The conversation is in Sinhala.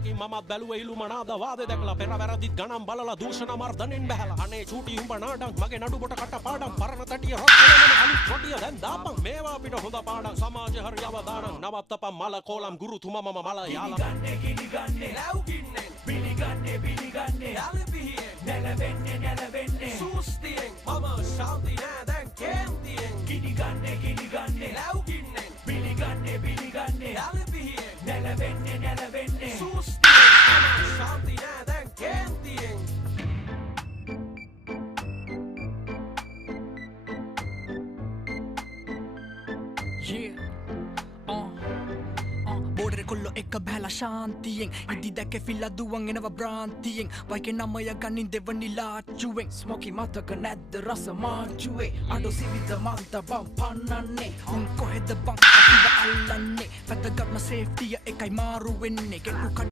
හැකි මමත් බැලුවේ ඉලුමනාද වාදේ දැකලා පෙර වැරදිත් ගණන් බලලා දූෂණ මර්ධනෙන් බහැලා අනේ චූටි උඹ නාඩම් මගේ නඩුබොට කට පාඩම් පරණ තටිය රොට්ටලම අලුත් රොටිය දැන් දාපන් මේවා අපිට හොඳ පාඩම් සමාජ හරි අවදානම් නවත්තපන් මල කෝලම් ගුරුතුමා මම මල යාලා ගිනිගන්නේ ලැව්ගින්නේ පිළිගන්නේ යාලපිහියෙන් නැලවෙන්නේ සූස්තියෙන් මම ශාන්ති නෑ දැන් කේන්තියෙන් ගිනිගන්නේ ලැව්ගින්නේ පිළිගන්නේ යාලපිහියෙන් නැලවෙන්නේ සූස්තියෙන් මම ශාන්ති නෑ දැන් කේන්තියෙන් බෝඩර් කොල්ලෝ එක බැලලා ශාන්තියෙන් ඉදි දැක ෆිල්ලා දුවන් එනවා බ්‍රාන්තියෙන් වයිකේ නමය ගන්නින් දෙවනි ලාච්චුවෙන් ස්මෝකි මතක නැද්ද රස මාජුවේ අඩෝ සිවිත මන්ත බම් පන්නන්නේ උන් කොහෙද බං අපිව අල්ලන්නේ වැදගත්ම සේෆ්ටිය එකයි මාරු වෙන්නේ කෙටු කඩ